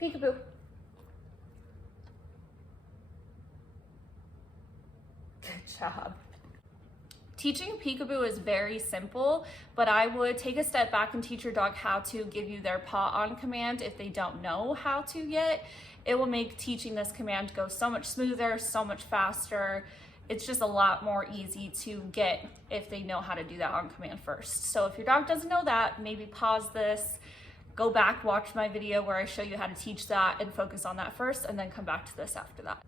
Peekaboo. Good job. Teaching peekaboo is very simple, but I would take a step back and teach your dog how to give you their paw on command if they don't know how to yet. It will make teaching this command go so much smoother, so much faster. It's just a lot more easy to get if they know how to do that on command first. So if your dog doesn't know that, maybe pause this, go back, watch my video where I show you how to teach that and focus on that first, and then come back to this after that.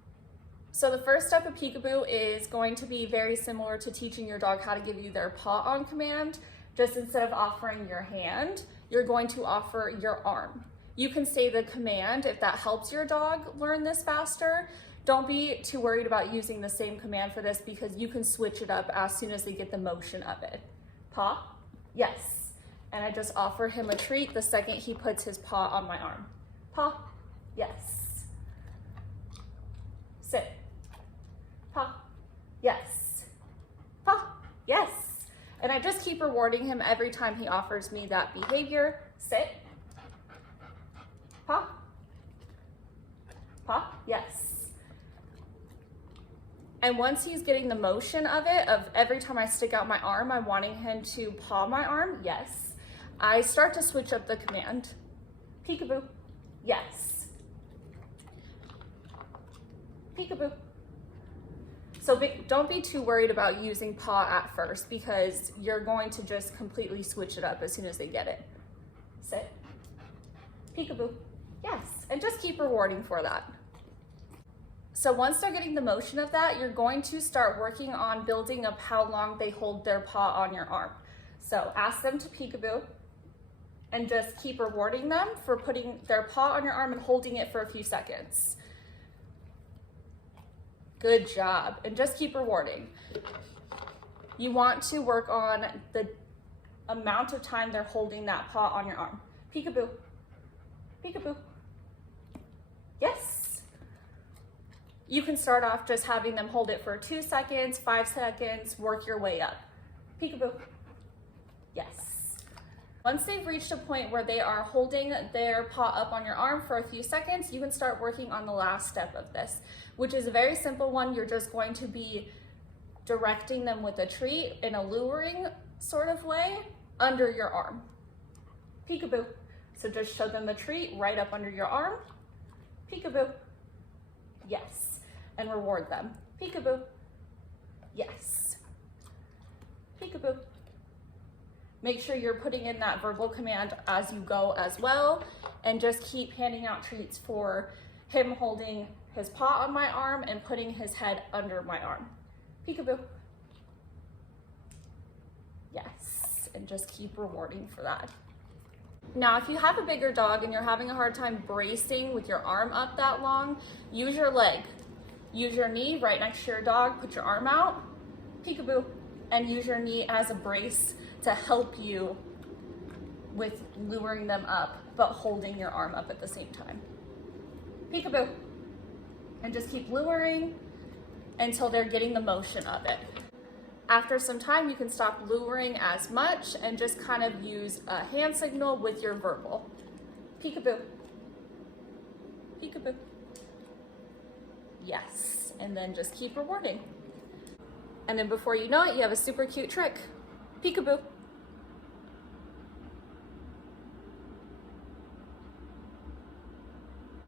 So the first step of peekaboo is going to be very similar to teaching your dog how to give you their paw on command. Just instead of offering your hand, you're going to offer your arm. You can say the command if that helps your dog learn this faster. Don't be too worried about using the same command for this because you can switch it up as soon as they get the motion of it. Paw, yes. And I just offer him a treat the second he puts his paw on my arm. Paw, yes. Sit. Paw, yes. Paw, yes. And I just keep rewarding him every time he offers me that behavior. Sit. Paw. Paw, yes. And once he's getting the motion of it, of every time I stick out my arm, I'm wanting him to paw my arm, yes. I start to switch up the command. Peekaboo, yes. Peekaboo. So don't be too worried about using paw at first because you're going to just completely switch it up as soon as they get it. Sit. Peekaboo. Yes. And just keep rewarding for that. So once they're getting the motion of that, you're going to start working on building up how long they hold their paw on your arm. So ask them to peekaboo and just keep rewarding them for putting their paw on your arm and holding it for a few seconds. Good job, and just keep rewarding. You want to work on the amount of time they're holding that paw on your arm. Peekaboo, peekaboo, yes. You can start off just having them hold it for 2 seconds, 5 seconds, work your way up. Peekaboo, yes. Once they've reached a point where they are holding their paw up on your arm for a few seconds, you can start working on the last step of this, which is a very simple one. You're just going to be directing them with a treat in a luring sort of way under your arm. Peekaboo. So just show them the treat right up under your arm. Peekaboo. Yes. And reward them. Peekaboo. Yes. Peekaboo. Make sure you're putting in that verbal command as you go as well, and just keep handing out treats for him holding his paw on my arm and putting his head under my arm. Peekaboo. Yes, and just keep rewarding for that. Now, if you have a bigger dog and you're having a hard time bracing with your arm up that long, use your leg. Use your knee right next to your dog, put your arm out, peekaboo, and use your knee as a brace to help you with luring them up, but holding your arm up at the same time. Peekaboo. And just keep luring until they're getting the motion of it. After some time, you can stop luring as much and just kind of use a hand signal with your verbal. Peekaboo. Peekaboo. Yes, and then just keep rewarding. And then before you know it, you have a super cute trick. Peekaboo.